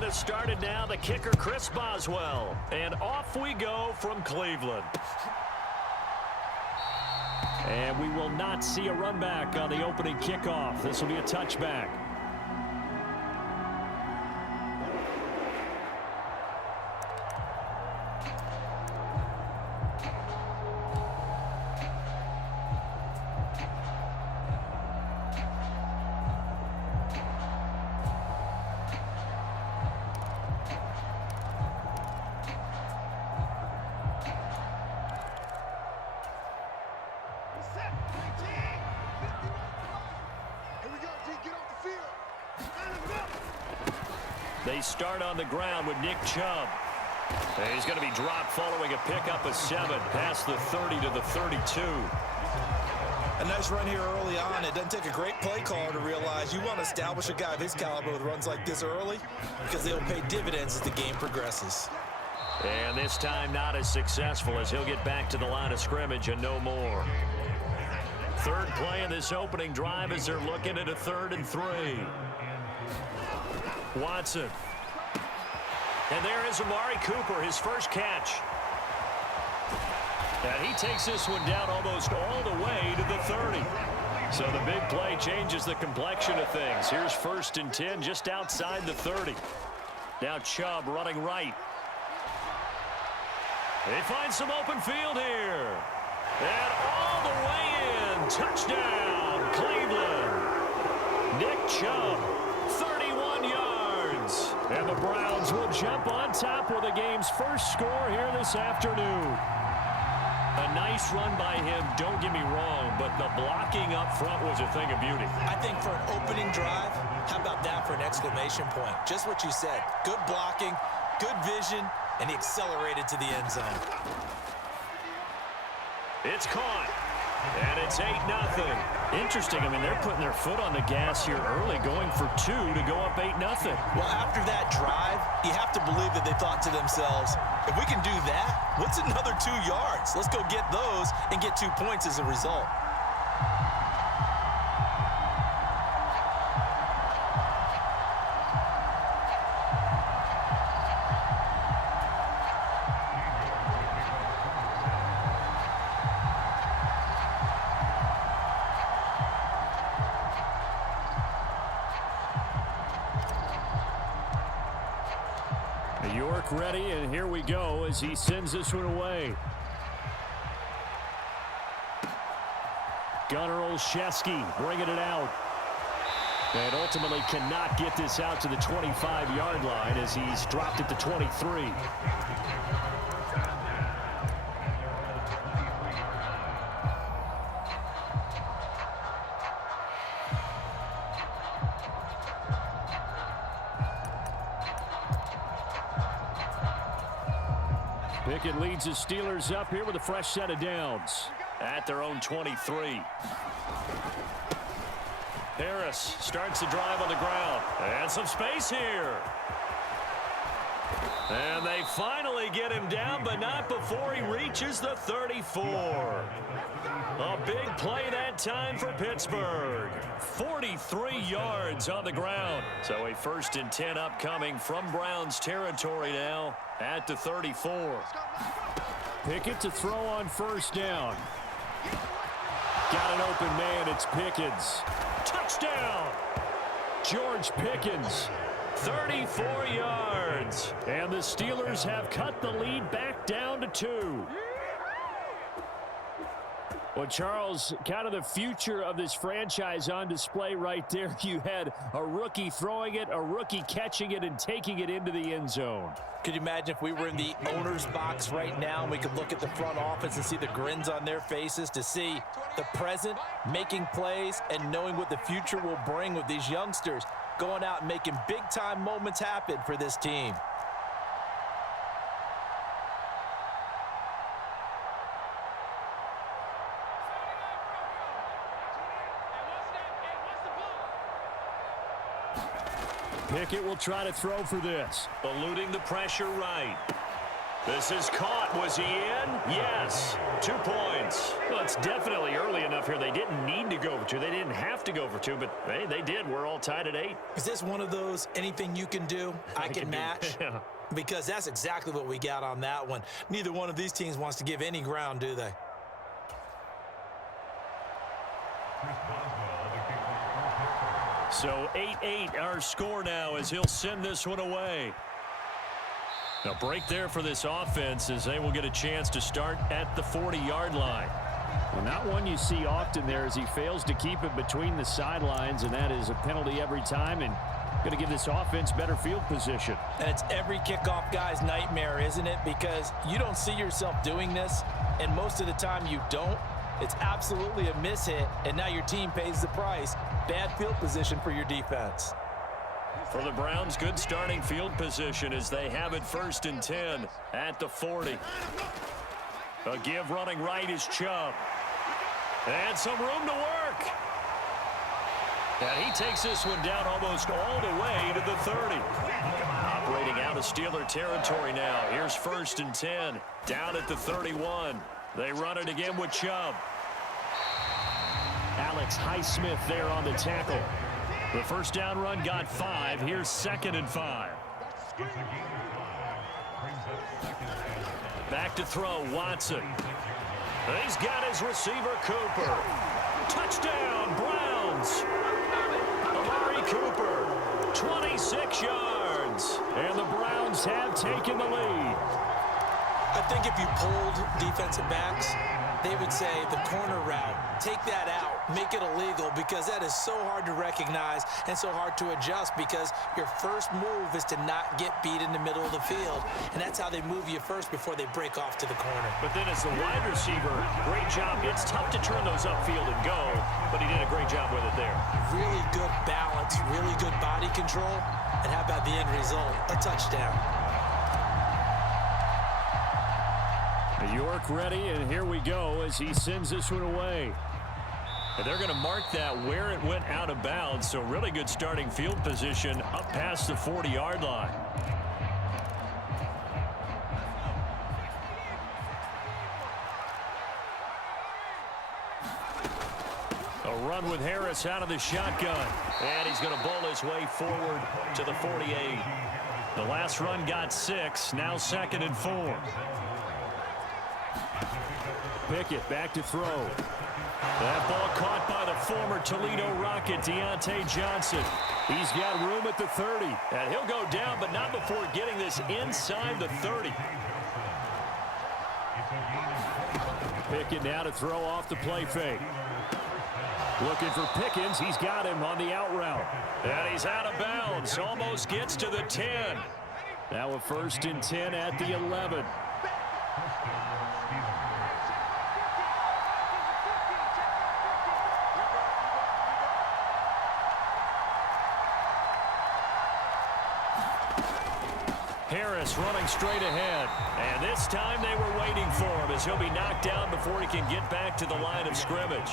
get us started now. The kicker, Chris Boswell. And off we go from Cleveland. And we will not see a run back on the opening kickoff. This will be a touchback. They start on the ground with Nick Chubb. And he's going to be dropped following a pickup of 7 past the 30 to the 32. A nice run here early on. It doesn't take a great play caller to realize you want to establish a guy of his caliber with runs like this early because they'll pay dividends as the game progresses. And this time not as successful as he'll get back to the line of scrimmage and no more. Third play in this opening drive as they're looking at a 3rd and 3. Watson. And there is Amari Cooper, his first catch. And he takes this one down almost all the way to the 30. So the big play changes the complexion of things. Here's 1st and 10 just outside the 30. Now Chubb running right. They find some open field here. And all the way in. Touchdown, Cleveland. Nick Chubb, 31 yards. And the Browns will jump on top with the game's first score here this afternoon. A nice run by him, don't get me wrong, but the blocking up front was a thing of beauty. I think for an opening drive, how about that for an exclamation point? Just what you said. Good blocking, good vision, and he accelerated to the end zone. It's caught. And it's 8-0. Interesting. I mean, they're putting their foot on the gas here early, going for 2 to go up 8-0. Well, after that drive, you have to believe that they thought to themselves, if we can do that, what's another 2 yards? Let's go get those and get 2 points as a result. York ready, and here we go as he sends this one away. Gunnar Olszewski bringing it out. And ultimately cannot get this out to the 25-yard line as he's dropped it to 23. Pickett leads the Steelers up here with a fresh set of downs at their own 23. Harris starts the drive on the ground. And some space here. And they finally get him down, but not before he reaches the 34. A big play that time for Pittsburgh. 43 yards on the ground. So a 1st and 10 upcoming from Browns territory now at the 34. Pickett to throw on 1st down. Got an open man. It's Pickens. Touchdown! George Pickens. 34 yards. And the Steelers have cut the lead back down to 2. Well, Charles, kind of the future of this franchise on display right there. You had a rookie throwing it, a rookie catching it, and taking it into the end zone. Could you imagine if we were in the owner's box right now and we could look at the front office and see the grins on their faces, to see the present making plays and knowing what the future will bring with these youngsters going out and making big-time moments happen for this team. Pickett will try to throw for this. Eluding the pressure right. This is caught. Was he in? Yes. 2 points. Well, it's definitely early enough here. They didn't need to go two. They didn't have to go for two, but hey, they did. We're all tied at 8. Is this one of those anything you can do, I can match? Yeah. Because that's exactly what we got on that one. Neither one of these teams wants to give any ground, do they? So 8-8 our score now as he'll send this one away. A break there for this offense as they will get a chance to start at the 40-yard line. Well, not one you see often there as he fails to keep it between the sidelines, and that is a penalty every time and going to give this offense better field position. And it's every kickoff guy's nightmare, isn't it? Because you don't see yourself doing this, and most of the time you don't. It's absolutely a mishit, and now your team pays the price. Bad field position for your defense. For the Browns, good starting field position as they have it 1st and 10 at the 40. A give running right is Chubb. And some room to work. And he takes this one down almost all the way to the 30. Operating out of Steeler territory now. Here's 1st and 10. Down at the 31. They run it again with Chubb. Alex Highsmith there on the tackle. The first down run got 5. Here's 2nd and 5. Back to throw, Watson. He's got his receiver, Cooper. Touchdown, Browns. Amari Cooper, 26 yards. And the Browns have taken the lead. I think if you pulled defensive backs, they would say the corner route, take that out, make it illegal, because that is so hard to recognize and so hard to adjust, because your first move is to not get beat in the middle of the field, and that's how they move you first before they break off to the corner. But then as the wide receiver, great job. It's tough to turn those upfield and go, but he did a great job with it there. Really good balance, really good body control, and how about the end result? A touchdown. York ready, and here we go as he sends this one away. And they're going to mark that where it went out of bounds, so really good starting field position up past the 40-yard line. A run with Harris out of the shotgun, and he's going to bowl his way forward to the 48. The last run got 6, now 2nd and 4. Pickett back to throw. That ball caught by the former Toledo Rocket, Deontay Johnson. He's got room at the 30. And he'll go down, but not before getting this inside the 30. Pickett now to throw off the play fake. Looking for Pickens. He's got him on the out route. And he's out of bounds. Almost gets to the 10. Now a 1st and 10 at the 11. Harris running straight ahead. And this time they were waiting for him as he'll be knocked down before he can get back to the line of scrimmage.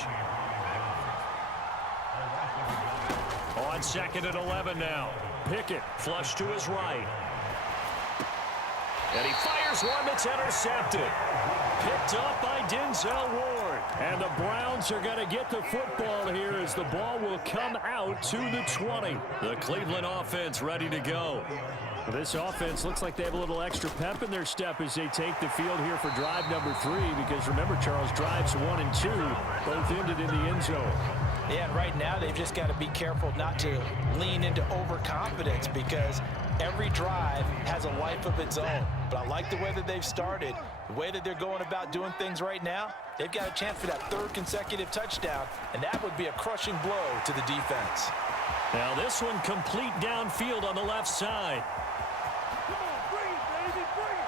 On 2nd and 11 now. Pickett flush to his right. And he fires one that's intercepted. Picked up by Denzel Ward. And the Browns are going to get the football here as the ball will come out to the 20. The Cleveland offense ready to go. This offense looks like they have a little extra pep in their step as they take the field here for drive number 3, because remember, Charles, drives 1 and 2 both ended in the end zone. Yeah, and right now they've just got to be careful not to lean into overconfidence, because every drive has a life of its own. But I like the way that they've started, the way that they're going about doing things right now. They've got a chance for that 3rd consecutive touchdown, and that would be a crushing blow to the defense. Now this one complete downfield on the left side.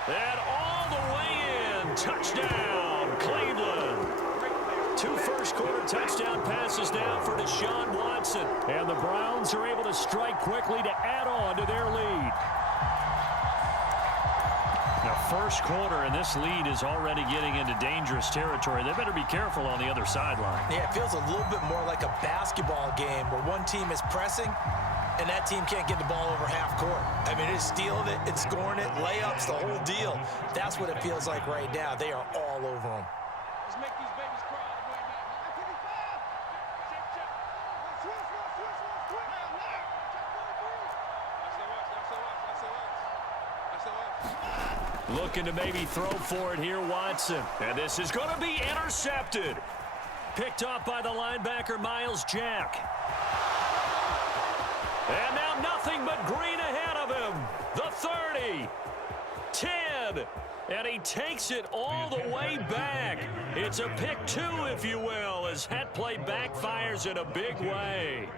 And all the way in. Touchdown, Cleveland. 2 first-quarter touchdown passes now for Deshaun Watson. And the Browns are able to strike quickly to add on to their lead. Now, first quarter, and this lead is already getting into dangerous territory. They better be careful on the other sideline. Yeah, it feels a little bit more like a basketball game where one team is pressing and that team can't get the ball over half court. I mean, it's stealing it, it's scoring it, layups, the whole deal. That's what it feels like right now. They are all over them. Let's make these babies cry right now. Looking to maybe throw for it here, Watson. And this is going to be intercepted. Picked off by the linebacker, Miles Jack. And now nothing but green ahead of him. The 30, 10, and he takes it all the way back. It's a pick two, if you will, as that play backfires in a big way.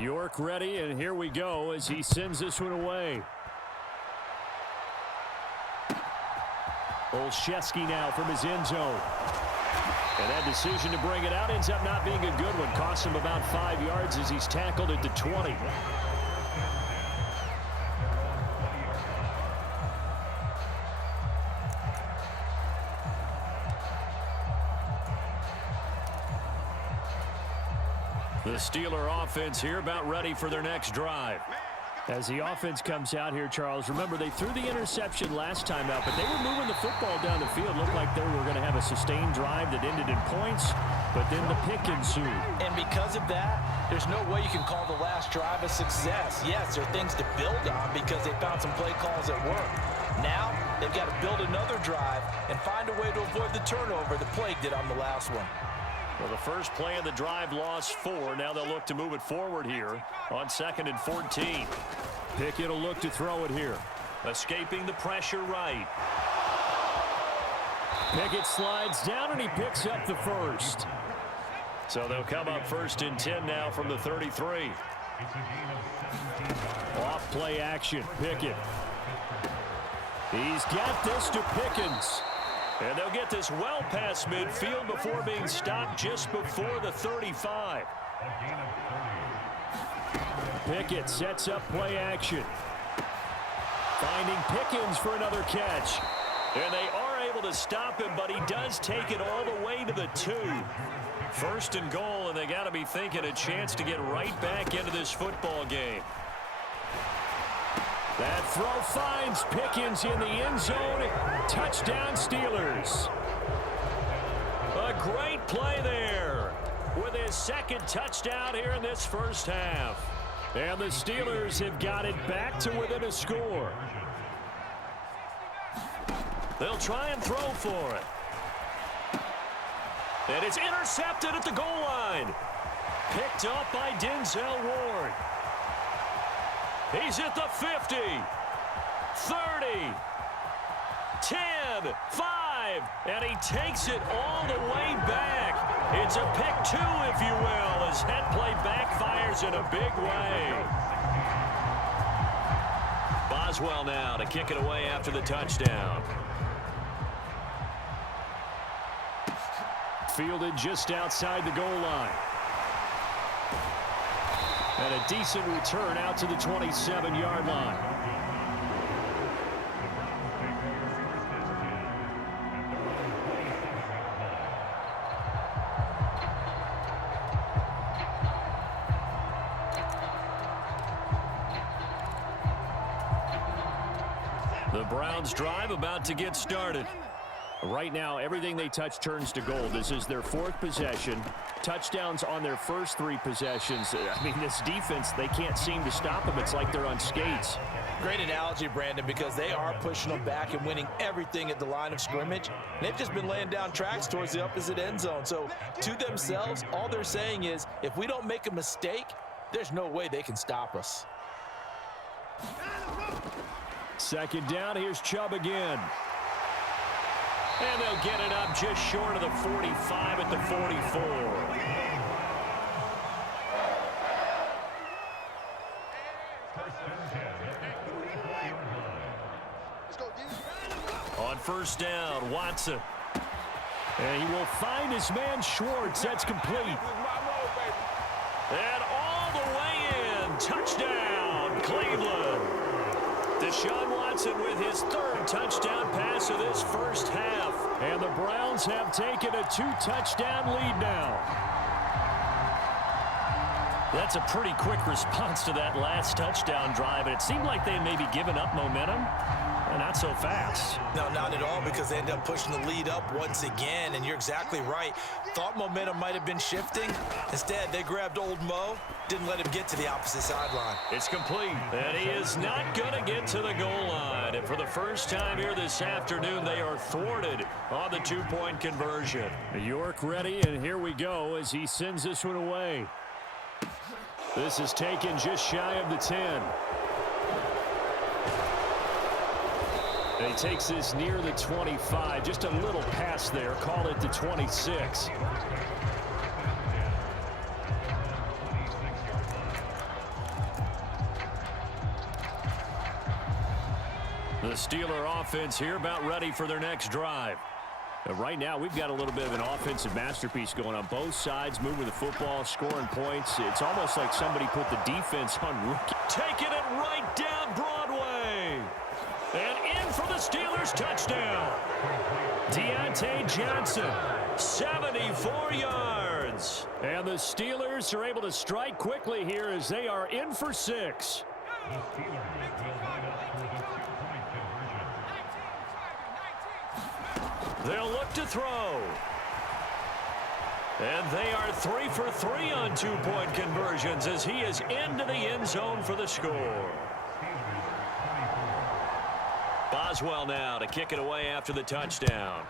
York ready, and here we go as he sends this one away. Olszewski now from his end zone. And that decision to bring it out ends up not being a good one. Costs him about 5 yards as he's tackled at the 20. The Steeler offense here about ready for their next drive. As the offense comes out here, Charles, remember they threw the interception last time out, but they were moving the football down the field. Looked like they were going to have a sustained drive that ended in points, but then the pick ensued. And because of that, there's no way you can call the last drive a success. Yes, there are things to build on because they found some play calls that work. Now, they've got to build another drive and find a way to avoid the turnover that plagued did on the last one. Well, the first play of the drive lost 4. Now they'll look to move it forward here on 2nd and 14. Pickett will look to throw it here. Escaping the pressure right. Pickett slides down and he picks up the first. So they'll come up 1st and 10 now from the 33. Off play action. Pickett. He's got this to Pickens. And they'll get this well past midfield before being stopped just before the 35. Pickett sets up play action. Finding Pickens for another catch. And they are able to stop him, but he does take it all the way to the 2. 1st and goal, and they got to be thinking a chance to get right back into this football game. That throw finds Pickens in the end zone. Touchdown, Steelers. A great play there with his 2nd touchdown here in this first half. And the Steelers have got it back to within a score. They'll try and throw for it. And it's intercepted at the goal line. Picked up by Denzel Ward. He's at the 50, 30, 10, 5, and he takes it all the way back. It's a pick 2, if you will, as that play backfires in a big way. Boswell now to kick it away after the touchdown. Fielded just outside the goal line. And a decent return out to the 27-yard line. The Browns drive about to get started. Right now, everything they touch turns to gold. This is their 4th possession. Touchdowns on their first 3 possessions. I mean, this defense, they can't seem to stop them. It's like they're on skates. Great analogy, Brandon, because they are pushing them back and winning everything at the line of scrimmage. They've just been laying down tracks towards the opposite end zone. So to themselves, all they're saying is, if we don't make a mistake, there's no way they can stop us. 2nd down, here's Chubb again. And they'll get it up just short of the 45 at the 44. On 1st down, Watson. And he will find his man Schwartz. That's complete. And all the way in. Touchdown, Cleveland. Deshaun Watson with his 3rd touchdown pass of this first half. And the Browns have taken a 2-touchdown lead now. That's a pretty quick response to that last touchdown drive, and it seemed like they had maybe given up momentum. Not so fast. No, not at all, because they ended up pushing the lead up once again, and you're exactly right. Thought momentum might have been shifting. Instead, they grabbed old Mo, didn't let him get to the opposite sideline. It's complete, and he is not going to get to the goal line. And for the first time here this afternoon, they are thwarted on the two-point conversion. York ready, and here we go as he sends this one away. This is taken just shy of the 10. And he takes this near the 25. Just a little pass there. Call it the 26. The Steeler offense here about ready for their next drive. Right now, we've got a little bit of an offensive masterpiece going on both sides, moving the football, scoring points. It's almost like somebody put the defense on rookie. Taking it right down Broadway. And in for the Steelers touchdown. Deontay Johnson, 74 yards. And the Steelers are able to strike quickly here as they are in for 6. They'll look to throw. And they are 3 for 3 on two-point conversions as he is into the end zone for the score. Boswell now to kick it away after the touchdown.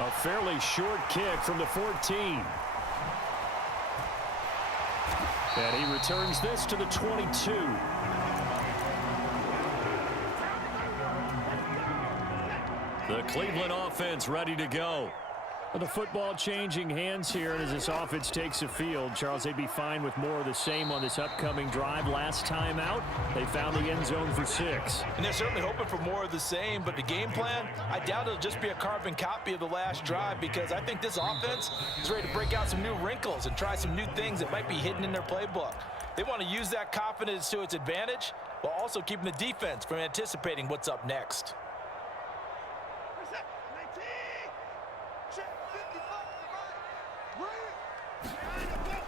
A fairly short kick from the 14. And he returns this to the 22. The Cleveland offense ready to go. The football changing hands here, and as this offense takes the field, Charles, they'd be fine with more of the same on this upcoming drive. Last time out, they found the end zone for 6. And they're certainly hoping for more of the same, but the game plan, I doubt it'll just be a carbon copy of the last drive, because I think this offense is ready to break out some new wrinkles and try some new things that might be hidden in their playbook. They want to use that confidence to its advantage while also keeping the defense from anticipating what's up next.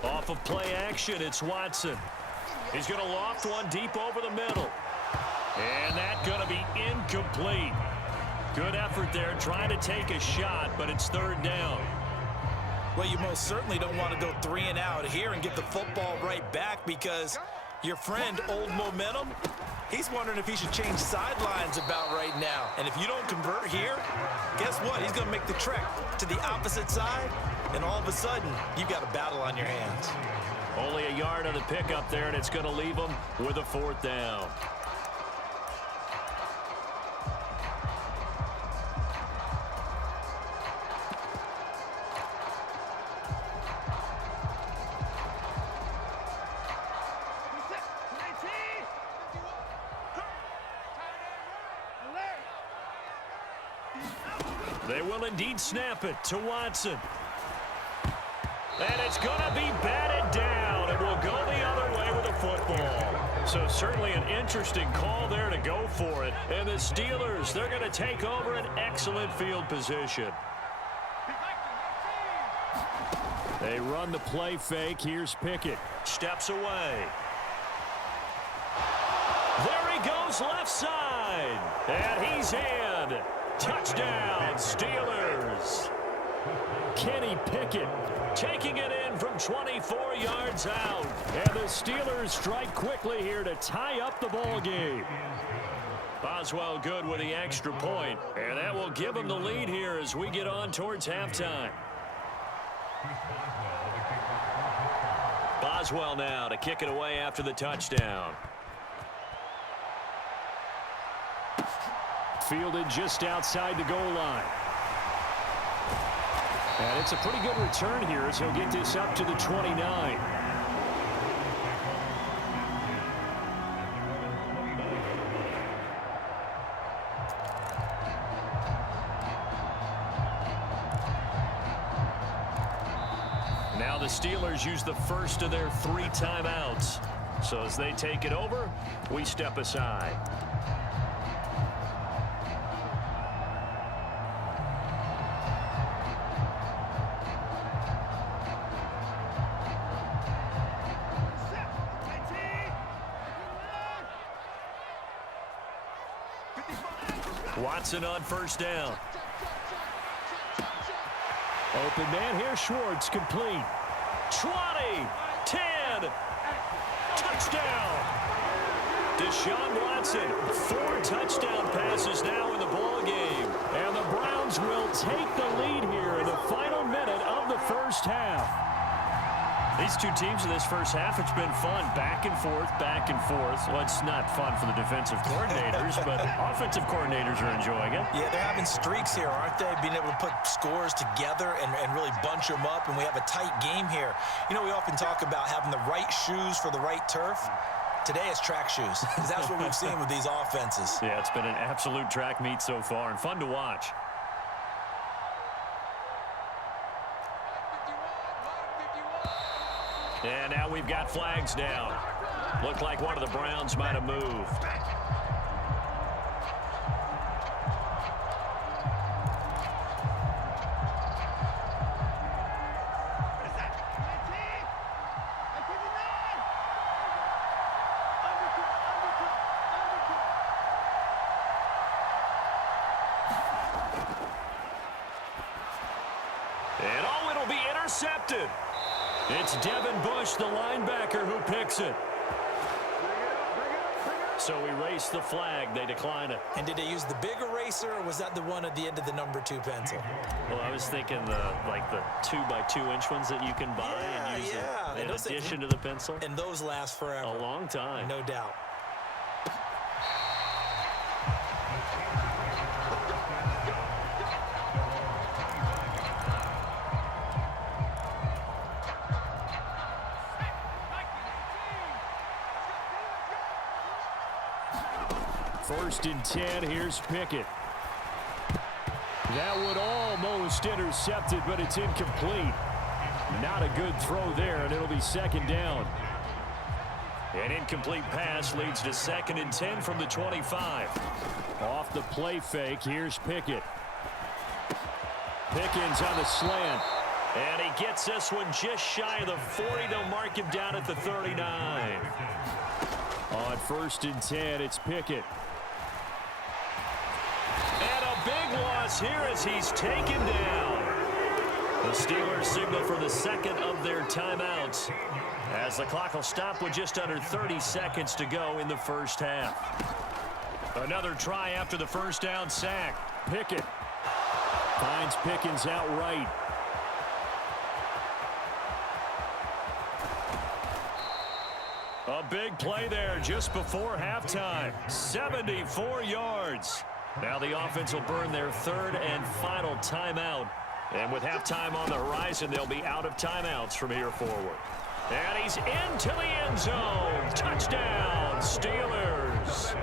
Off of play action, it's Watson. He's going to loft one deep over the middle. And that's going to be incomplete. Good effort there trying to take a shot, but it's third down. Well, you most certainly don't want to go 3 and out here and get the football right back, because your friend, Old Momentum, he's wondering if he should change sidelines about right now. And if you don't convert here, guess what? He's going to make the trek to the opposite side, and all of a sudden, you've got a battle on your hands. Only a yard on the pickup there, and it's going to leave him with a fourth down. They will indeed snap it to Watson. And it's going to be batted down. It will go the other way with the football. So certainly an interesting call there to go for it. And the Steelers, they're going to take over an excellent field position. They run the play fake. Here's Pickett. Steps away. There he goes left side. And he's in. Touchdown, Steelers. Kenny Pickett taking it in from 24 yards out. And the Steelers strike quickly here to tie up the ball game. Boswell good with the extra point, and that will give him the lead here as we get on towards halftime. Boswell now to kick it away after the touchdown. Fielded just outside the goal line. And it's a pretty good return here as he'll get this up to the 29. Now the Steelers use the first of their 3 timeouts. So as they take it over, we step aside. Watson on first down. Open man here, Schwartz, complete. 20, 10, touchdown. Deshaun Watson, 4 touchdown passes now in the ball game. And the Browns will take the lead here in the final minute of the first half. These two teams in this first half, it's been fun. Back and forth, back and forth. Well, it's not fun for the defensive coordinators, but offensive coordinators are enjoying it. Yeah, they're having streaks here, aren't they? Being able to put scores together and really bunch them up, and we have a tight game here. You know, we often talk about having the right shoes for the right turf. Today it's track shoes, because that's what we've seen with these offenses. Yeah, it's been an absolute track meet so far, and fun to watch. And now we've got flags down. Looked like one of the Browns might have moved. And oh, it'll be intercepted. It's Devin Bush, the linebacker, who picks it. So we race the flag. They decline it. And did they use the big eraser, or was that the one at the end of the number 2 pencil? Well, I was thinking the 2x2-inch ones that you can buy and use in addition to the pencil. And those last forever. A long time. No doubt. First and 10, here's Pickett. That would almost intercept it, but it's incomplete. Not a good throw there, and it'll be second down. An incomplete pass leads to 2nd and 10 from the 25. Off the play fake, here's Pickett. Pickens on the slant. And he gets this one just shy of the 40. They'll mark him down at the 39. On first and 10, it's Pickett. And a big loss here as he's taken down. The Steelers signal for the second of their timeouts, as the clock will stop with just under 30 seconds to go in the first half. Another try after the first down sack. Pickett finds Pickens outright. A big play there just before halftime. 74 yards. Now the offense will burn their third and final timeout. And with halftime on the horizon, they'll be out of timeouts from here forward. And he's into the end zone. Touchdown, Steelers.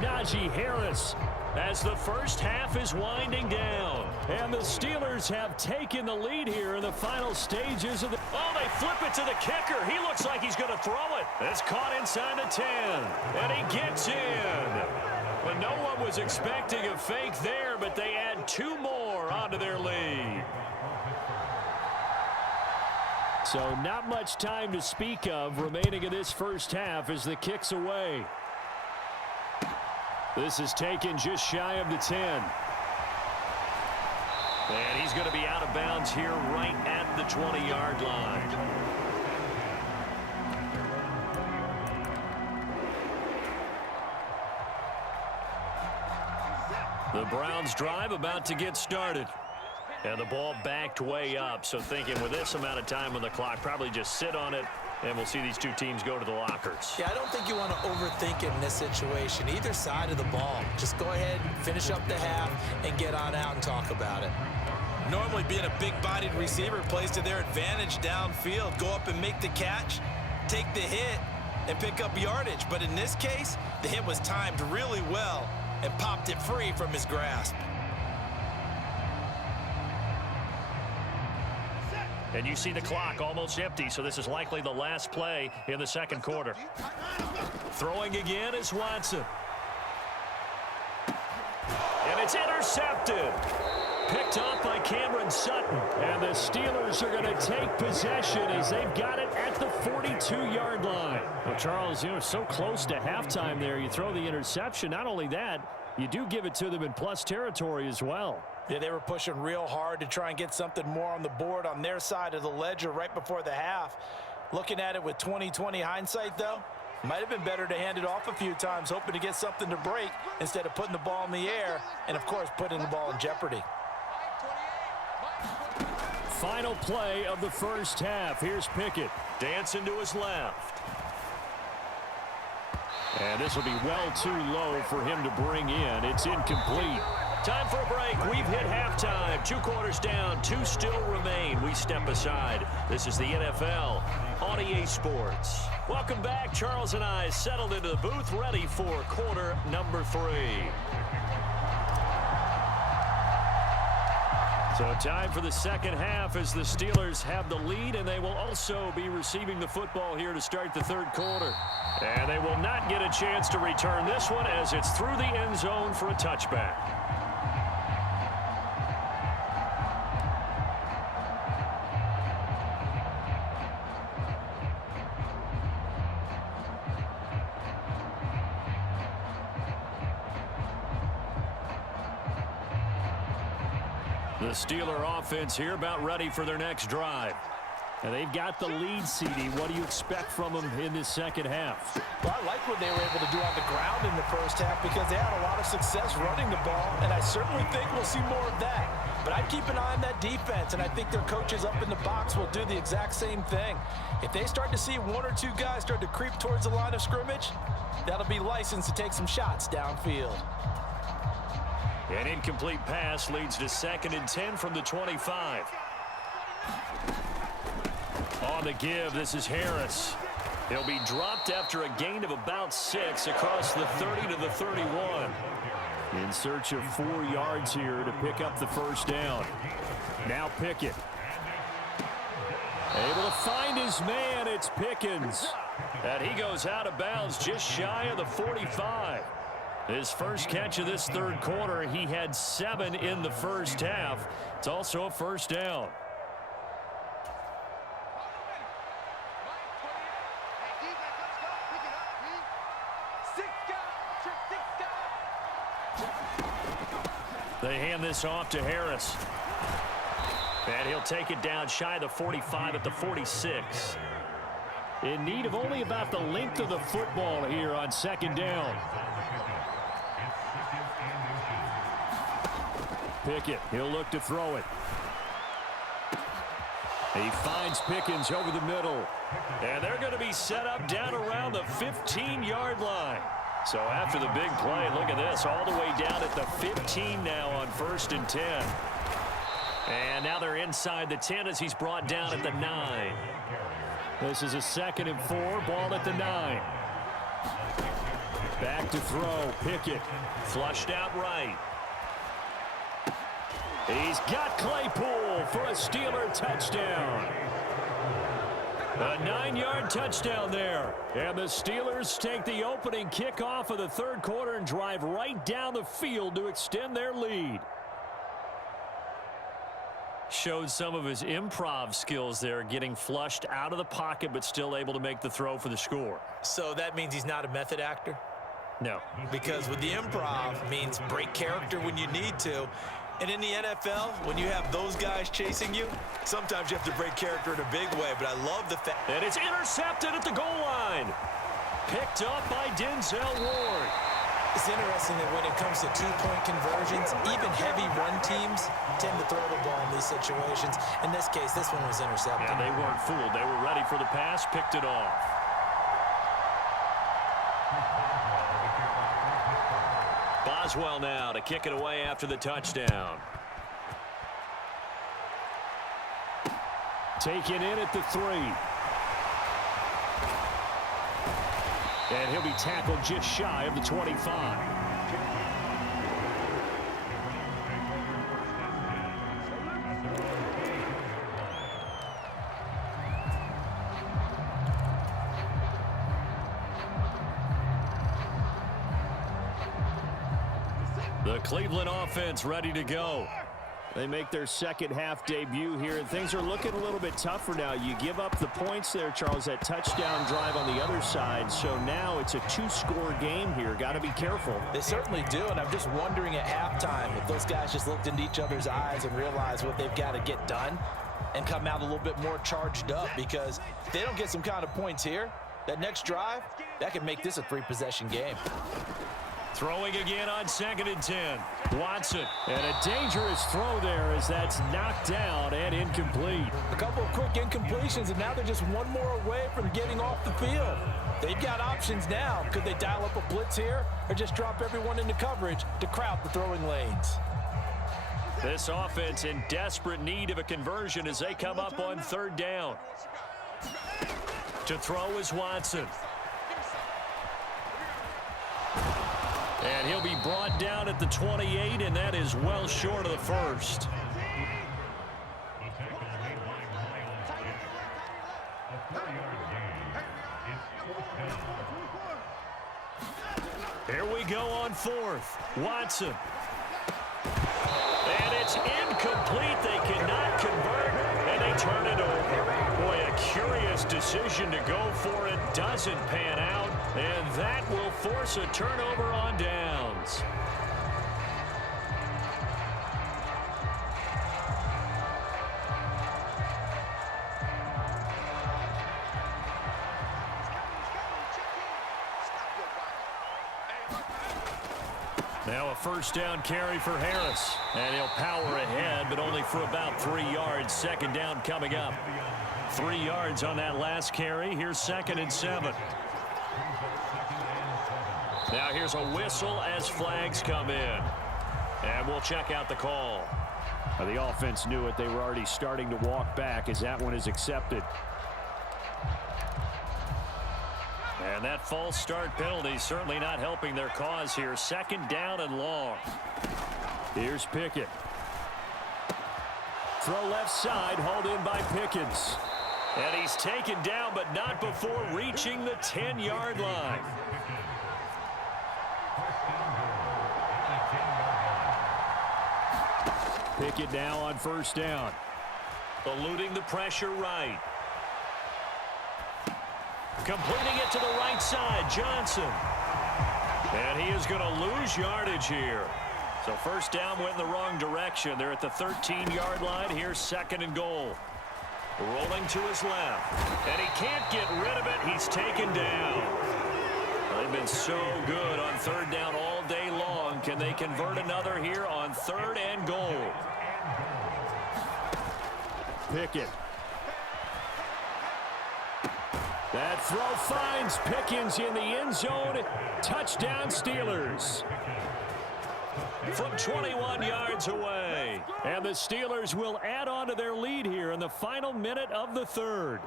Najee Harris. As the first half is winding down. And the Steelers have taken the lead here in the final stages of the... Oh, they flip it to the kicker. He looks like he's going to throw it. It's caught inside the 10. And he gets in. But no one was expecting a fake there, but they add 2 more onto their lead. So not much time to speak of remaining in this first half as the kick's away. This is taken just shy of the 10. And he's going to be out of bounds here right at the 20-yard line. The Browns drive about to get started. And the ball backed way up. So thinking with this amount of time on the clock, probably just sit on it, and we'll see these two teams go to the lockers. Yeah, I don't think you want to overthink it in this situation. Either side of the ball. Just go ahead, finish up the half, and get on out and talk about it. Normally being a big-bodied receiver plays to their advantage downfield. Go up and make the catch, take the hit, and pick up yardage. But in this case, the hit was timed really well and popped it free from his grasp. And you see the clock almost empty, so this is likely the last play in the second quarter. Throwing again is Watson. And it's intercepted. Picked off by Cameron Sutton. And the Steelers are going to take possession as they've got it at the 42-yard line. Well, Charles, so close to halftime there. You throw the interception. Not only that, you do give it to them in plus territory as well. Yeah, they were pushing real hard to try and get something more on the board on their side of the ledger right before the half. Looking at it with 20/20 hindsight, though, might have been better to hand it off a few times, hoping to get something to break instead of putting the ball in the air and, of course, putting the ball in jeopardy. Final play of the first half. Here's Pickett. Dancing to his left. And this will be well too low for him to bring in. It's incomplete. Time for a break. We've hit halftime. 2 quarters down. 2 still remain. We step aside. This is the NFL on EA Sports. Welcome back. Charles and I settled into the booth, ready for quarter number 3. So time for the second half as the Steelers have the lead, and they will also be receiving the football here to start the third quarter. And they will not get a chance to return this one as it's through the end zone for a touchback. The Steeler offense here about ready for their next drive. And they've got the lead, CD. What do you expect from them in this second half? Well, I like what they were able to do on the ground in the first half because they had a lot of success running the ball, and I certainly think we'll see more of that. But I'd keep an eye on that defense, and I think their coaches up in the box will do the exact same thing. If they start to see 1 or 2 guys start to creep towards the line of scrimmage, that'll be licensed to take some shots downfield. An incomplete pass leads to 2nd and 10 from the 25. On the give, this is Harris. He'll be dropped after a gain of about 6 across the 30 to the 31. In search of 4 yards here to pick up the first down. Now Pickett. Able to find his man. It's Pickens. And he goes out of bounds just shy of the 45. His first catch of this third quarter, he had 7 in the first half. It's also a first down. They hand this off to Harris. And he'll take it down shy of the 45 at the 46. In need of only about the length of the football here on second down. Pickett, he'll look to throw it. He finds Pickens over the middle. And they're going to be set up down around the 15-yard line. So after the big play, look at this, all the way down at the 15 now on 1st and 10. And now they're inside the 10 as he's brought down at the 9. This is a 2nd and 4, ball at the 9. Back to throw, Pickett. Flushed out right. He's got Claypool for a Steeler touchdown. A 9-yard touchdown there. And the Steelers take the opening kickoff of the third quarter and drive right down the field to extend their lead. Showed some of his improv skills there, getting flushed out of the pocket but still able to make the throw for the score. So that means he's not a method actor? No. Because with the improv means break character when you need to. And in the NFL, when you have those guys chasing you, sometimes you have to break character in a big way. But I love the fact. And it's intercepted at the goal line. Picked up by Denzel Ward. It's interesting that when it comes to 2-point conversions, even heavy run teams tend to throw the ball in these situations. In this case, this one was intercepted. Yeah, they weren't fooled. They were ready for the pass, picked it off. Boswell now to kick it away after the touchdown. Taken in at the 3. And he'll be tackled just shy of the 25. The Cleveland offense ready to go. They make their second half debut here, and things are looking a little bit tougher now. You give up the points there, Charles, that touchdown drive on the other side. So now it's a two-score game here. Got to be careful. They certainly do, and I'm just wondering at halftime if those guys just looked into each other's eyes and realized what they've got to get done and come out a little bit more charged up, because if they don't get some kind of points here, that next drive, that could make this a three-possession game. Throwing again on 2nd and 10. Watson. And a dangerous throw there as that's knocked down and incomplete. A couple of quick incompletions, and now they're just one more away from getting off the field. They've got options now. Could they dial up a blitz here or just drop everyone into coverage to crowd the throwing lanes? This offense in desperate need of a conversion as they come up on 3rd down. To throw is Watson. And he'll be brought down at the 28, and that is well short of the first. Here we go on 4th. Watson. And it's incomplete. They cannot convert, and they turn it over. Boy, a curious decision to go for it. Doesn't pan out, and that will force a turnover on downs. Now a 1st down carry for Harris. And he'll power ahead, but only for about 3 yards. 2nd down coming up. 3 yards on that last carry. Here's 2nd and 7. Now here's a whistle as flags come in. And we'll check out the call. The offense knew it. They were already starting to walk back as that one is accepted. And that false start penalty certainly not helping their cause here. 2nd down and long. Here's Pickett. Throw left side, hauled in by Pickens. And he's taken down, but not before reaching the 10-yard line. Pickett now on 1st down. Eluding the pressure right. Completing it to the right side, Johnson. And he is going to lose yardage here. So 1st down went in the wrong direction. They're at the 13-yard line. Here's 2nd and goal. Rolling to his left. And he can't get rid of it. He's taken down. They've been so good on 3rd down all day long. Can they convert another here on 3rd and goal? Pickett. That throw finds Pickens in the end zone. Touchdown Steelers. From 21 yards away. And the Steelers will add on to their lead here in the final minute of the 3rd.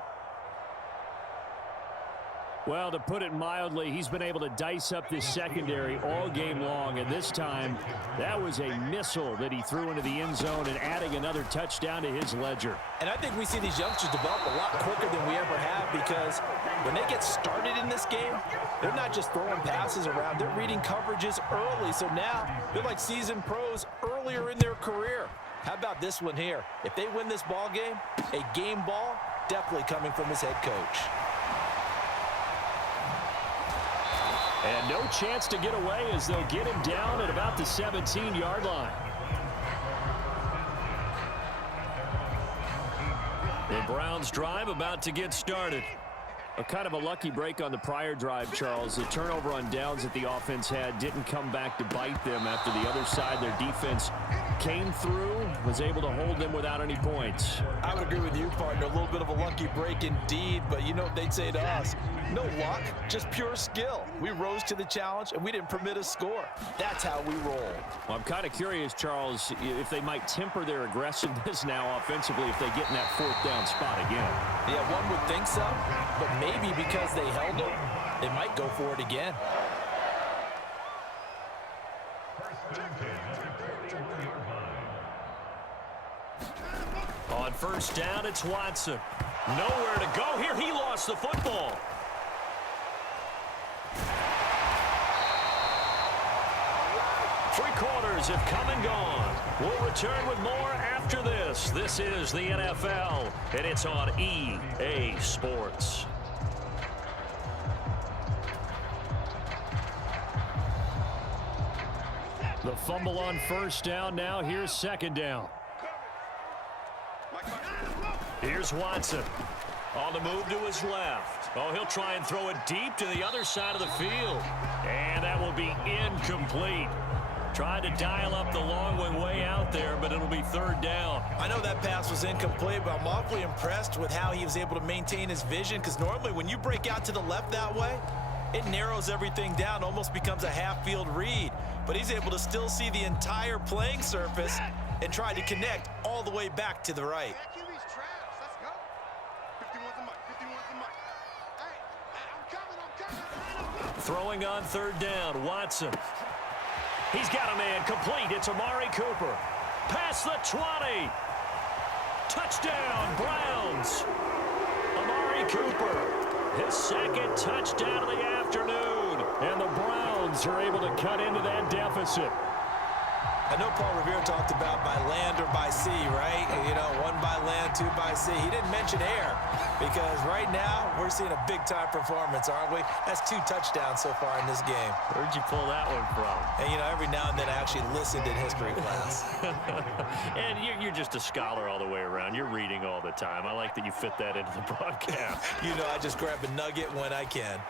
Well, to put it mildly, he's been able to dice up this secondary all game long, and this time that was a missile that he threw into the end zone and adding another touchdown to his ledger. And I think we see these youngsters develop a lot quicker than we ever have, because when they get started in this game, they're not just throwing passes around, they're reading coverages early. So now they're like seasoned pros earlier in their career. How about this one here? If they win this ball game, a game ball definitely coming from his head coach. And no chance to get away as they'll get him down at about the 17-yard line. The Browns drive about to get started. A kind of a lucky break on the prior drive, Charles. The turnover on downs that the offense had didn't come back to bite them after the other side. Their defense came through, was able to hold them without any points. I would agree with you, partner. A little bit of a lucky break indeed, but you know what they'd say to us? No luck, just pure skill. We rose to the challenge, and we didn't permit a score. That's how we roll. Well, I'm kind of curious, Charles, if they might temper their aggressiveness now offensively if they get in that 4th down spot again. Yeah, one would think so, but maybe because they held them, they might go for it again. On 1st down, it's Watson. Nowhere to go here. He lost the football. Three quarters have come and gone. We'll return with more after this. This is the NFL, and it's on EA Sports. The fumble on first down. Now here's second down. Here's Watson. On the move to his left. Oh, he'll try and throw it deep to the other side of the field. And that will be incomplete. Tried to dial up the long one way out there, but it'll be third down. I know that pass was incomplete, but I'm awfully impressed with how he was able to maintain his vision, because normally when you break out to the left that way, it narrows everything down, almost becomes a half-field read. But he's able to still see the entire playing surface and try to connect all the way back to the right. Throwing on third down, Watson. He's got a man complete. It's Amari Cooper. Past the 20. Touchdown, Browns. Amari Cooper, his second touchdown of the afternoon. And the Browns are able to cut into that deficit. I know Paul Revere talked about by land or by sea, right? You know, one by land, two by sea. He didn't mention air, because right now we're seeing a big-time performance, aren't we? That's 2 touchdowns so far in this game. Where'd you pull that one from? And, you know, every now and then I actually listened in history class. And you're just a scholar all the way around. You're reading all the time. I like that you fit that into the broadcast. You know, I just grab a nugget when I can.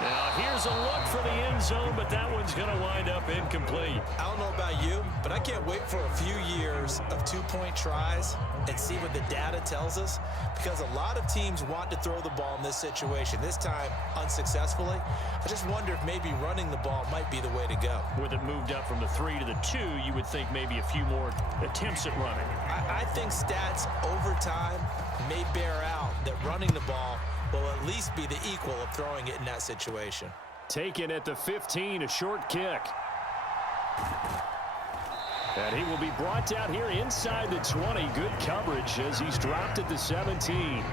Now, here's a look for the end zone, but that one's going to wind up incomplete. I don't know about you, but I can't wait for a few years of 2-point tries and see what the data tells us, because a lot of teams want to throw the ball in this situation, this time unsuccessfully. I just wonder if maybe running the ball might be the way to go. With it moved up from the 3 to the 2, you would think maybe a few more attempts at running. I think stats over time may bear out that running the ball will at least be the equal of throwing it in that situation. Taken at the 15, a short kick. And he will be brought out here inside the 20. Good coverage as he's dropped at the 17.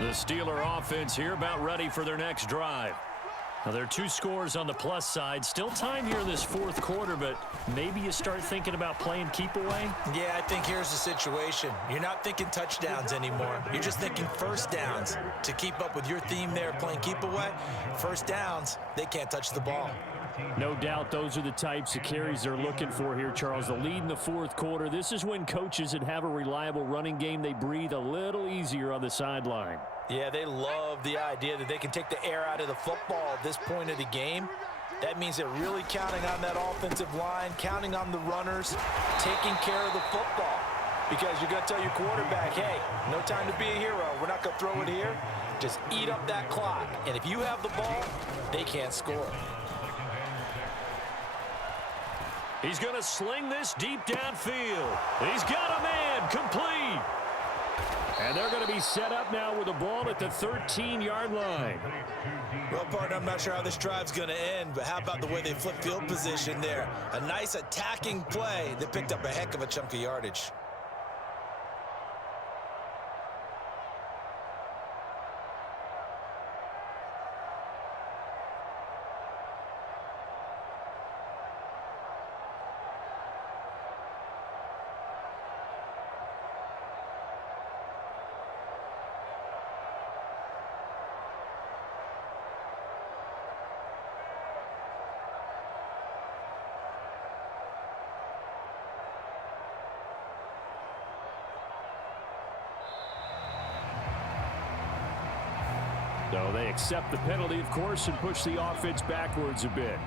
The Steeler offense here about ready for their next drive. Now, there are 2 scores on the plus side. Still time here in this fourth quarter, but maybe you start thinking about playing keep away? Yeah, I think here's the situation. You're not thinking touchdowns anymore. You're just thinking first downs. To keep up with your theme there, playing keep away, first downs, they can't touch the ball. No doubt those are the types of carries they're looking for here, Charles. The lead in the fourth quarter. This is when coaches that have a reliable running game, they breathe a little easier on the sideline. Yeah, they love the idea that they can take the air out of the football at this point of the game. That means they're really counting on that offensive line, counting on the runners, taking care of the football. Because you're going to tell your quarterback, hey, no time to be a hero. We're not going to throw it here. Just eat up that clock. And if you have the ball, they can't score. He's going to sling this deep downfield. He's got a man complete. And they're going to be set up now with the ball at the 13-yard line. Well, partner, I'm not sure how this drive's going to end, but how about the way they flip field position there? A nice attacking play that picked up a heck of a chunk of yardage. So they accept the penalty, of course, and push the offense backwards a bit.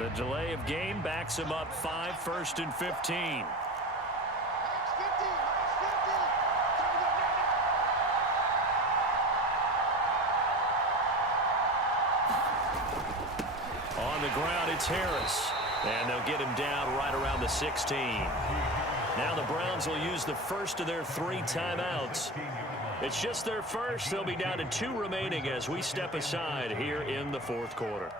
The delay of game backs him up 5, 1st and 15. On the ground, it's Harris. And they'll get him down right around the 16. Now the Browns will use the first of their 3 timeouts. It's just their first. They'll be down to 2 remaining as we step aside here in the 4th quarter.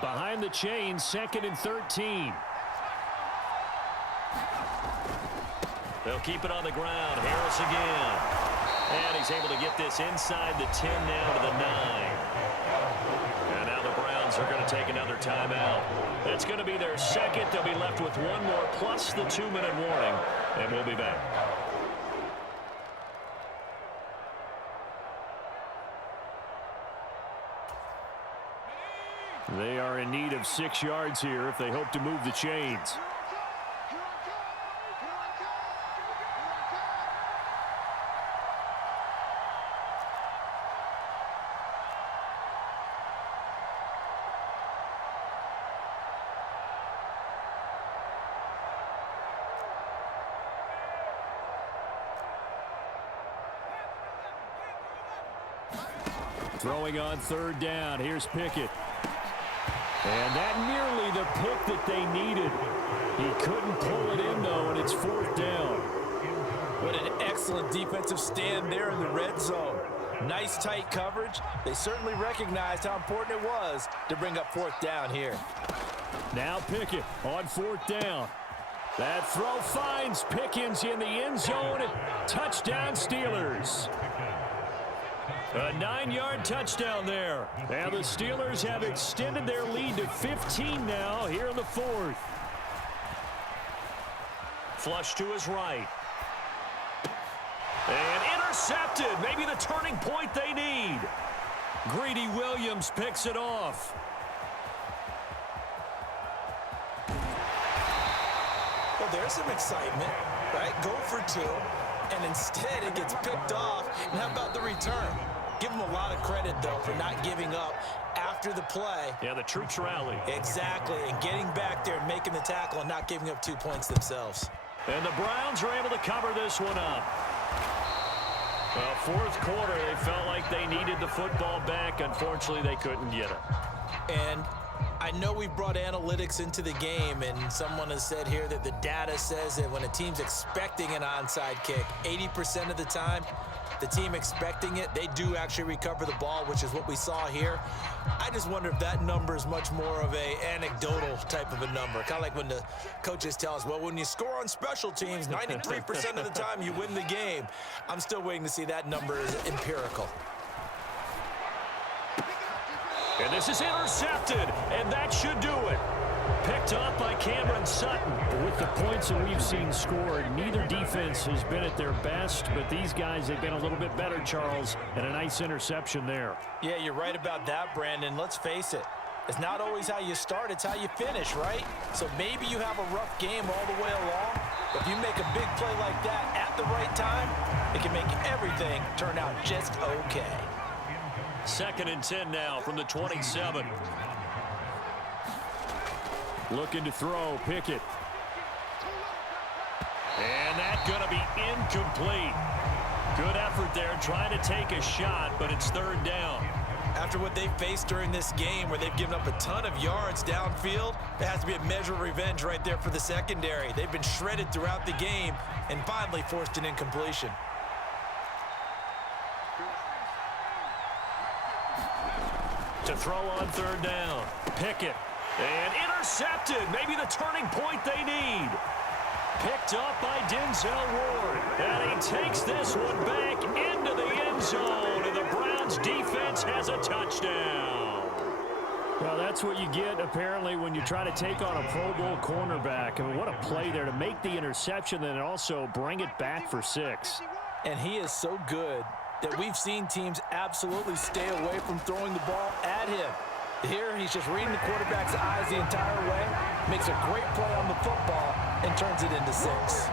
Behind the chains, 2nd and 13. They'll keep it on the ground. Harris again. And he's able to get this inside the 10 now to the 9. And now the Browns are going to take another timeout. It's going to be their second. They'll be left with 1 more plus the 2-minute warning. And we'll be back. They are in need of 6 yards here if they hope to move the chains. Throwing on 3rd down. Here's Pickett. And that nearly the pick that they needed. He couldn't pull it in, though, and it's 4th down. What an excellent defensive stand there in the red zone. Nice tight coverage. They certainly recognized how important it was to bring up 4th down here. Now Pickett on 4th down. That throw finds Pickens in the end zone. Touchdown Steelers. A 9-yard touchdown there. And the Steelers have extended their lead to 15 now here in the 4th. Flush to his right. And intercepted. Maybe the turning point they need. Greedy Williams picks it off. Well, there's some excitement, right? Go for 2, and instead it gets picked off. And how about the return? Give them a lot of credit, though, for not giving up after the play. Yeah, the troops rally. Exactly, and getting back there and making the tackle and not giving up 2 points themselves. And the Browns are able to cover this one up. Well, 4th quarter, they felt like they needed the football back. Unfortunately, they couldn't get it. And I know we've brought analytics into the game, and someone has said here that the data says that when a team's expecting an onside kick, 80% of the time, the team expecting it, they do actually recover the ball, which is what we saw here. I just wonder if that number is much more of a anecdotal type of a number. Kind of like when the coaches tell us, well, when you score on special teams, 93% of the time you win the game. I'm still waiting to see that number is empirical. And this is intercepted, and that should do it. Picked up by Cameron Sutton. With the points that we've seen scored, neither defense has been at their best, but these guys have been a little bit better, Charles, and a nice interception there. Yeah, you're right about that, Brandon. Let's face it. It's not always how you start, it's how you finish, right? So maybe you have a rough game all the way along, but if you make a big play like that at the right time, it can make everything turn out just okay. 2nd and 10 now from the 27. Looking to throw, Pickett. And that's going to be incomplete. Good effort there trying to take a shot, but it's 3rd down. After what they faced during this game where they've given up a ton of yards downfield, there has to be a measure of revenge right there for the secondary. They've been shredded throughout the game and finally forced an incompletion. To throw on 3rd down. Pickett. And intercepted. Maybe the turning point they need. Picked up by Denzel Ward. And he takes this one back into the end zone. And the Browns defense has a touchdown. Well, that's what you get, apparently, when you try to take on a Pro Bowl cornerback. I mean, what a play there to make the interception and also bring it back for 6. And he is so good that we've seen teams absolutely stay away from throwing the ball at him. Here, he's just reading the quarterback's eyes the entire way, makes a great play on the football, and turns it into 6.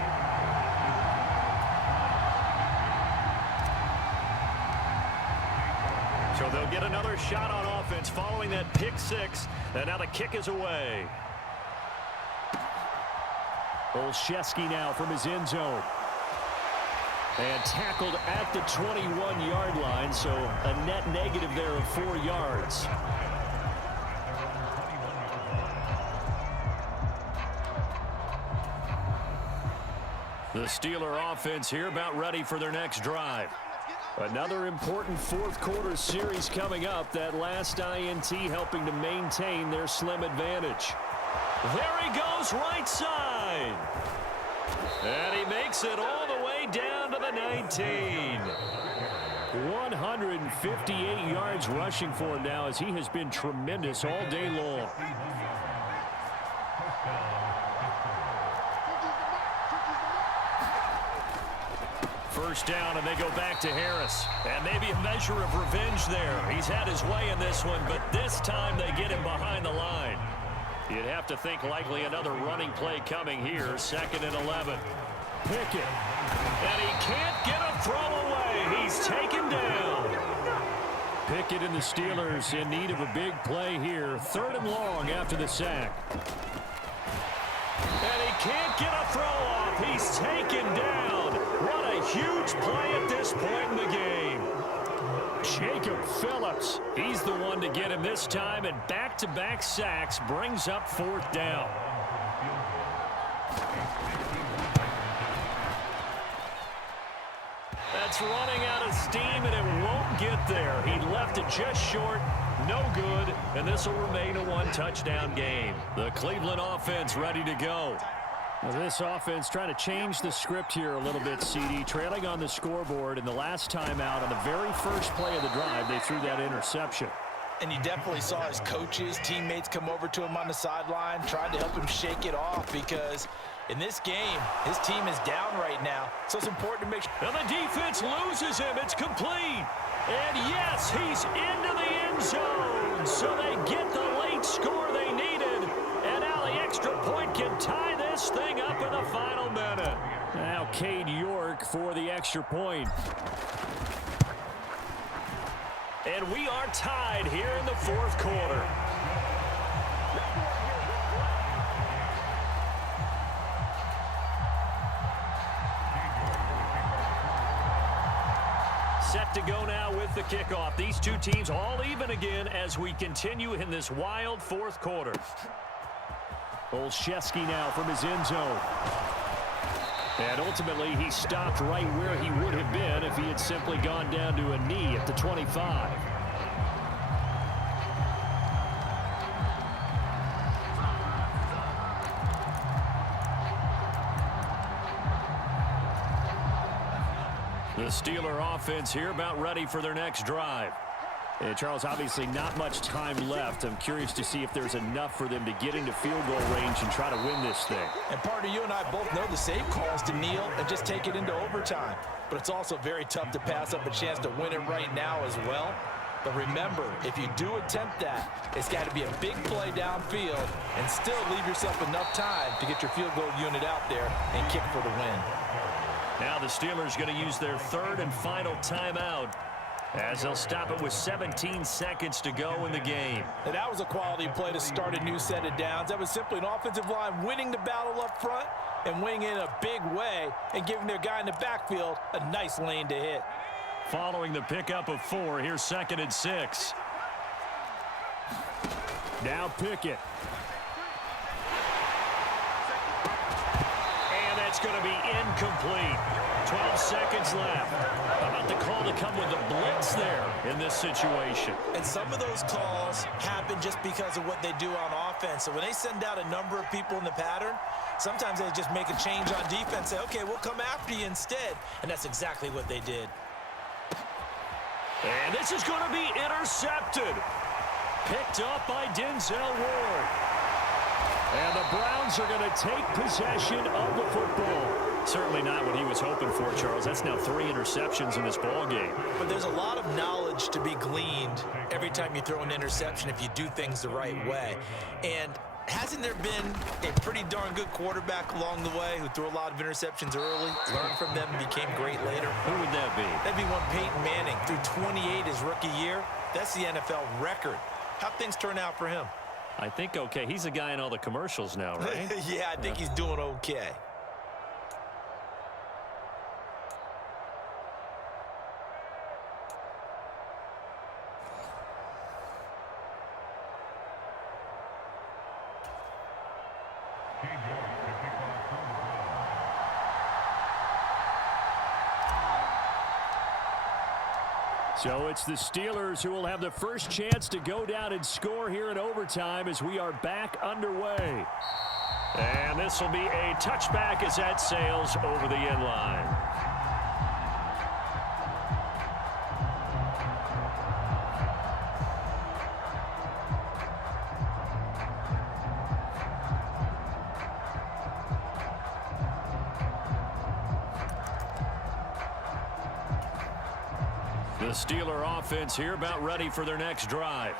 get another shot on offense following that pick six. And now the kick is away. Olszewski now from his end zone. And tackled at the 21-yard line, so a net negative there of 4 yards. The Steeler offense here about ready for their next drive. Another important fourth quarter series coming up. That last INT helping to maintain their slim advantage. There he goes, right side. And he makes it all the way down to the 19. 158 yards rushing for him now, as he has been tremendous all day long. First down, and they go back to Harris. And maybe a measure of revenge there. He's had his way in this one, but this time they get him behind the line. You'd have to think likely another running play coming here. 2nd and 11. Pickett. And he can't get a throw away. He's taken down. Pickett and the Steelers in need of a big play here. 3rd and long after the sack. And he can't get a throw off. He's taken down. What a huge play at this point in the game. Jacob Phillips. He's the one to get him this time, and back-to-back sacks brings up 4th down. That's running out of steam, and it won't get there. He left it just short. No good, and this will remain a one-touchdown game. The Cleveland offense ready to go. Now this offense trying to change the script here a little bit, CD. Trailing on the scoreboard, and the last time out on the very first play of the drive, they threw that interception. And you definitely saw his coaches, teammates come over to him on the sideline, tried to help him shake it off, because in this game, his team is down right now. So it's important to make sure. And the defense loses him. It's complete. And yes, he's into the end zone. So they get the late score they needed. And now the extra point can tie this thing up in the final minute. Now Cade York for the extra point. And we are tied here in the 4th quarter. Set to go now with the kickoff. These two teams all even again as we continue in this wild 4th quarter. Olszewski now from his end zone. And ultimately, he stopped right where he would have been if he had simply gone down to a knee at the 25. The Steeler offense here about ready for their next drive. And Charles, obviously not much time left. I'm curious to see if there's enough for them to get into field goal range and try to win this thing. And part of you and I both know the safe call is to kneel and just take it into overtime. But it's also very tough to pass up a chance to win it right now as well. But remember, if you do attempt that, it's got to be a big play downfield and still leave yourself enough time to get your field goal unit out there and kick for the win. Now the Steelers going to use their 3rd and final timeout, as they'll stop it with 17 seconds to go in the game. And that was a quality play to start a new set of downs. That was simply an offensive line winning the battle up front and winning in a big way and giving their guy in the backfield a nice lane to hit. Following the pickup of 4, here's 2nd and 6. Now Pickett. And that's going to be incomplete. 12 seconds left. How about the call to come with the blitz there in this situation? And some of those calls happen just because of what they do on offense. So when they send out a number of people in the pattern, sometimes they just make a change on defense, say, okay, we'll come after you instead. And that's exactly what they did. And this is going to be intercepted. Picked up by Denzel Ward. And the Browns are going to take possession of the football. Certainly not what he was hoping for, Charles. That's now 3 interceptions in this ball game. But there's a lot of knowledge to be gleaned every time you throw an interception if you do things the right way. And hasn't there been a pretty darn good quarterback along the way who threw a lot of interceptions early, learned from them, and became great later? Who would that be? That'd be one Peyton Manning. Threw 28 his rookie year, That's the NFL record. How'd things turn out for him? I think okay. He's a guy in all the commercials now, right? Yeah, I think he's doing okay. So it's the Steelers who will have the first chance to go down and score here in overtime as we are back underway. And this will be a touchback as that sails over the end line. The Steeler offense here about ready for their next drive.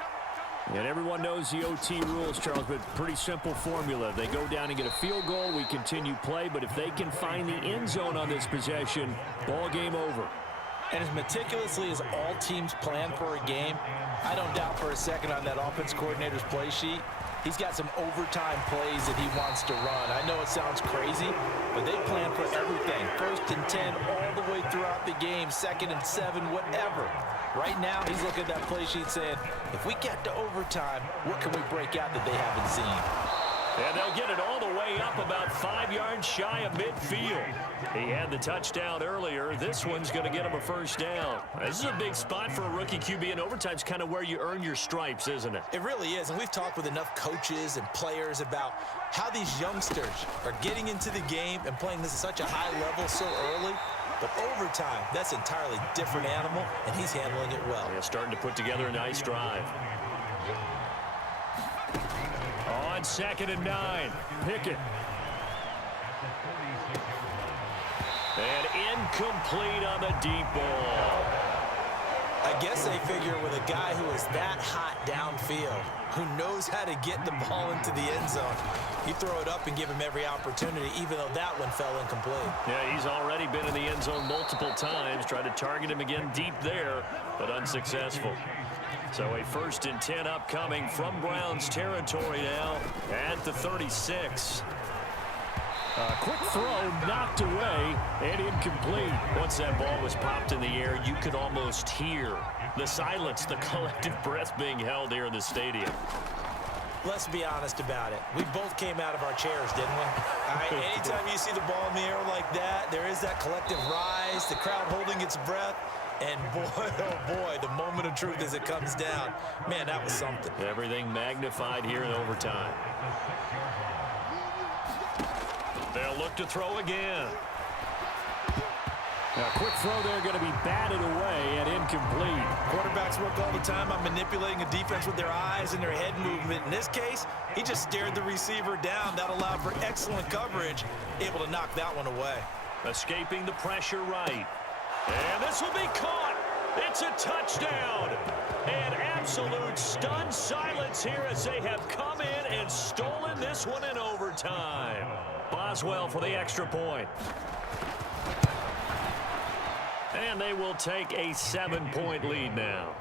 And everyone knows the OT rules, Charles, but pretty simple formula. They go down and get a field goal, we continue play, but if they can find the end zone on this possession, ball game over. And as meticulously as all teams plan for a game, I don't doubt for a second on that offense coordinator's play sheet, he's got some overtime plays that he wants to run. I know it sounds crazy, but they plan for everything. 1st and 10 all the way throughout the game, 2nd and 7, whatever. Right now, he's looking at that play sheet saying, if we get to overtime, what can we break out that they haven't seen? And they'll get it all the way up about 5 yards shy of midfield. He had the touchdown earlier. This one's going to get him a first down. This is a big spot for a rookie QB, and overtime's kind of where you earn your stripes, isn't it? It really is, and we've talked with enough coaches and players about how these youngsters are getting into the game and playing this at such a high level so early. But overtime, that's an entirely different animal, and he's handling it well. Yeah, starting to put together a nice drive. On 2nd and 9, Pickett. And incomplete on the deep ball. I guess they figure with a guy who is that hot downfield, who knows how to get the ball into the end zone, you throw it up and give him every opportunity, even though that one fell incomplete. Yeah, he's already been in the end zone multiple times. Tried to target him again deep there, but unsuccessful. So a 1st and 10 upcoming from Browns territory now at the 36. Quick throw knocked away and incomplete. Once that ball was popped in the air, you could almost hear the silence, the collective breath being held here in the stadium. Let's be honest about it. We both came out of our chairs, didn't we? All right, anytime you see the ball in the air like that, there is that collective rise, the crowd holding its breath. And boy, oh boy, the moment of truth as it comes down. Man, that was something. Everything magnified here in overtime. They'll look to throw again. A quick throw there going to be batted away and incomplete. Quarterbacks work all the time on manipulating a defense with their eyes and their head movement. In this case, he just stared the receiver down. That allowed for excellent coverage, able to knock that one away. Escaping the pressure right. And this will be caught. It's a touchdown. And absolute stunned silence here as they have come in and stolen this one in overtime. Boswell for the extra point. And they will take a 7-point lead now.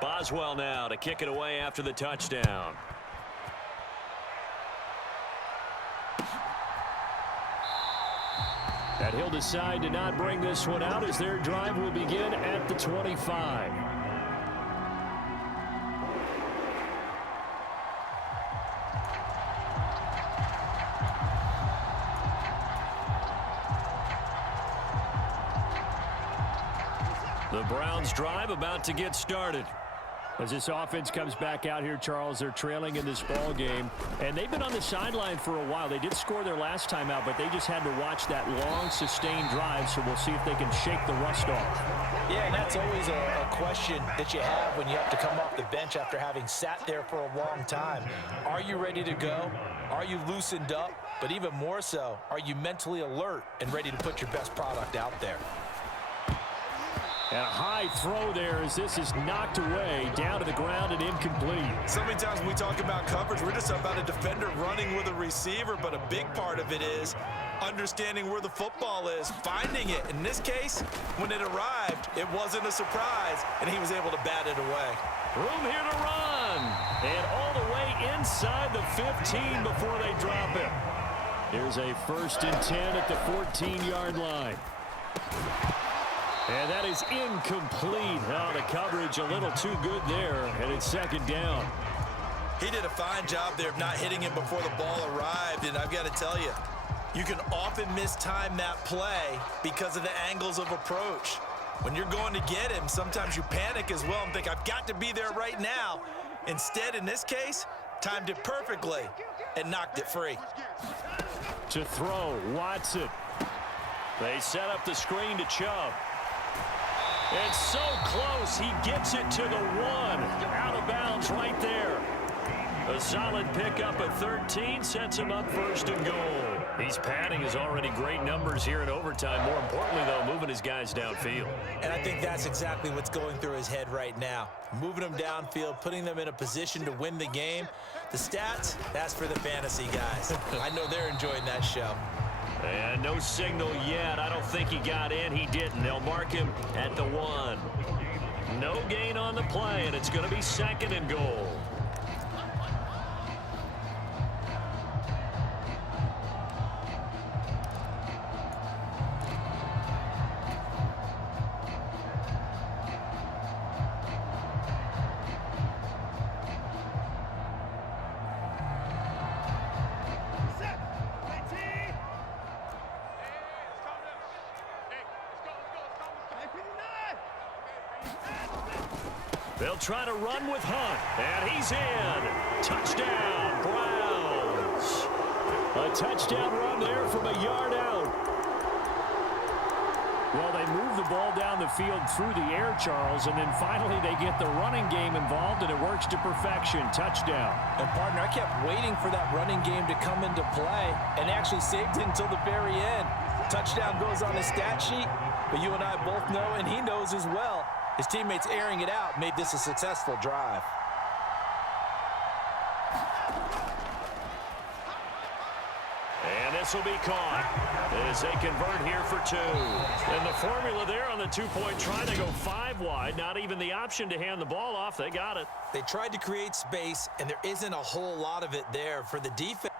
Boswell now to kick it away after the touchdown. And he'll decide to not bring this one out as their drive will begin at the 25. The Browns drive about to get started. As this offense comes back out here, Charles, they're trailing in this ball game, and they've been on the sideline for a while. They did score their last time out, but they just had to watch that long, sustained drive, so we'll see if they can shake the rust off. Yeah, and that's always a question that you have when you have to come off the bench after having sat there for a long time. Are you ready to go? Are you loosened up? But even more so, are you mentally alert and ready to put your best product out there? And a high throw there as this is knocked away, down to the ground and incomplete. So many times when we talk about coverage, we're just about a defender running with a receiver, but a big part of it is understanding where the football is, finding it. In this case, when it arrived, it wasn't a surprise, and he was able to bat it away. Room here to run. And all the way inside the 15 before they drop him. Here's a 1st and 10 at the 14-yard line. And that is incomplete. Oh, the coverage a little too good there, and it's 2nd down. He did a fine job there of not hitting him before the ball arrived, and I've got to tell you, you can often mistime that play because of the angles of approach. When you're going to get him, sometimes you panic as well and think, I've got to be there right now. Instead, in this case, timed it perfectly and knocked it free. To throw, Watson. They set up the screen to Chubb. It's so close, he gets it to the 1. Out of bounds right there. A solid pickup at 13 sets him up 1st and goal. He's padding his already great numbers here in overtime. More importantly, though, moving his guys downfield. And I think that's exactly what's going through his head right now. Moving them downfield, putting them in a position to win the game. The stats, that's for the fantasy guys. I know they're enjoying that show. And no signal yet. I don't think he got in. He didn't. They'll mark him at the 1. No gain on the play, and it's going to be 2nd and goal. They'll try to run with Hunt, and he's in. Touchdown, Browns. A touchdown run there from a yard out. Well, they move the ball down the field through the air, Charles, and then finally they get the running game involved, and it works to perfection. Touchdown. And, partner, I kept waiting for that running game to come into play and actually saved it until the very end. Touchdown goes on the stat sheet, but you and I both know, and he knows as well, his teammates airing it out made this a successful drive. And this will be caught as they convert here for 2. And the formula there on the 2-point try, they go 5 wide. Not even the option to hand the ball off. They got it. They tried to create space, and there isn't a whole lot of it there for the defense.